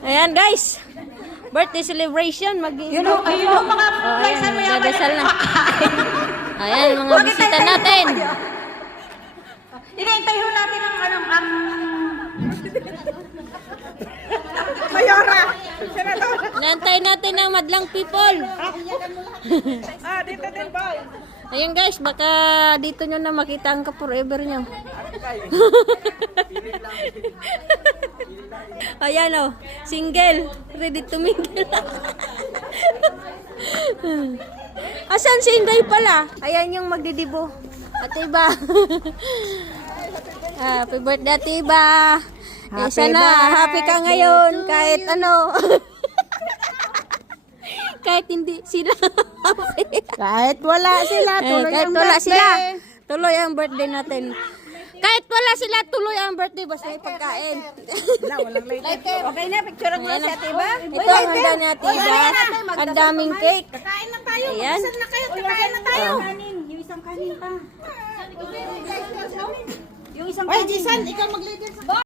Ayan guys. Birthday celebration. Yun o, mga paisan mo yan. Dadasal na. Ayan, mga bisita natin. Inaintay ho natin ang Mayora. Inaantay natin ang madlang people. Dito din ba? Ayan guys, baka dito nyo na makita ang ka-forever nyo. Ayan o, single, ready to mingle. Asan si Inday pala? Ayan yung magdidibo. Ate Iba. Happy birthday, Ate Iba. Sana happy ka ngayon kahit ano. Kahit hindi sila. Kahit wala sila, tuloy Kahit ang wala birthday. sila, tuloy ang birthday natin. Kahit wala sila, tuloy ang birthday. Basta may pagkain. Wala, walang late. Okay na, picture mo si Ate Iba. Ito ang handa ni Ate Iba. Ang daming cake. Kakain na tayo. Ayan. Saan na kayo? Kakain na tayo. Yung isang kanin pa. Yung isang Oy, Jisan, ikaw mag-leader